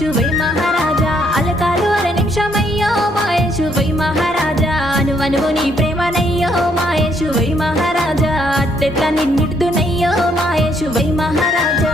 Mahesh why మహారాజా అలకాలు అర నిమిషమయ్యో Mahesh why మహారాజా అనువనువు నీ ప్రేమనయ్యో Mahesh why Maharaja అట్టెట్లా నిన్నిడుదునయ్యో Mahesh why Maharaja